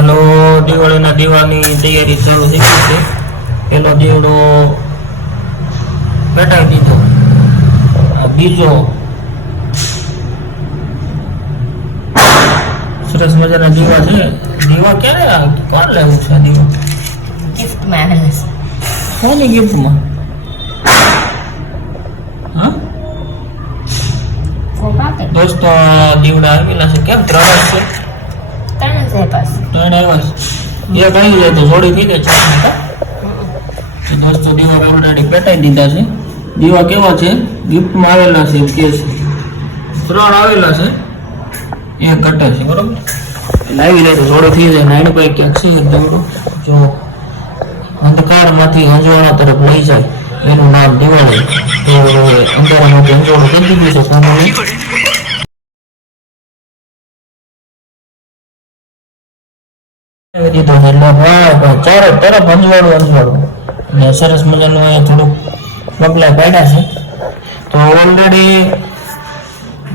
હાલો, દિવાળીના દીવાની તૈયારી ચાલુ થઈ ગઈ છે. પેલો દીવડો પેટાવી દીધો, બીજો સરસ મજાના દીવા છે. દીવા ક્યારે કોણ લેવું છે? દીવા ગિફ્ટમાં આવેલા છે. કોની ગિફ્ટમાં? હા દોસ્તો, દીવડા આવેલા છે. કેમ 3 છે? 3 છે બસ. 3 આવ્યા છે. એક આવી જાય તો જોડી થઈ જાય. દોસ્તો, દીવા ઓલરેડી પેટાઈ દીધા છે. દીવા કેવા છે? ગિફ્ટમાં આવેલા છે. કે 3 આવેલા છે, એક ઘટે છે. બરોબર, એટલે આવી જાય તો જોડી થઈ જાય. નાની ભાઈ ક્યાંક છે દીવડું, જો અંધકારમાંથી અંજવાળા તરફ લઈ જાય એનું નામ દિવાળી. તો અંધારામાંથી અંજવાળું કરી દીધું છે ફોનને. દીધો છે એટલે ચારે તરફ અંજવાળું અને સરસ મજાનું અહીંયા થોડુંક પગલા પાડ્યા છે. તો ઓલરેડી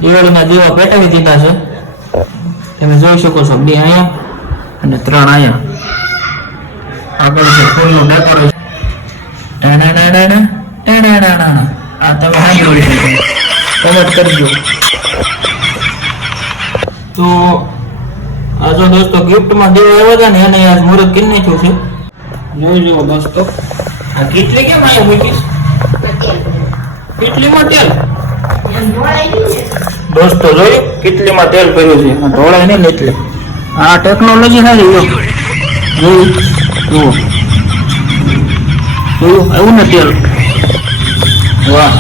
દિવાળીના દીવા પેટાવી દીધા છે. તમે જોઈ શકો છો, 2 અહીંયા અને 3 અહીંયા. આગળ છે ફૂલનું ડેકોરેશન. આ તમે સાંભળી શકો, કમેન્ટ કરજો. તો આ જો દોસ્તો ગિફ્ટમાં દેવા આવ્યા હતા ને, એને આજ મુહૂર્ત કરી નાખ્યું છે. જોઈ લો દોસ્તો, આ કેટલી કેમ અહીંયા મૂકીશ? કેટલીમાં તેલ દોસ્તો જોયું, કેટલીમાં તેલ કર્યું છે. ઢોળાય નહીં એટલે આ ટેકનોલોજી સારી. જોયું જુઓ, જોયું આવ્યું ને તેલ? વાહ.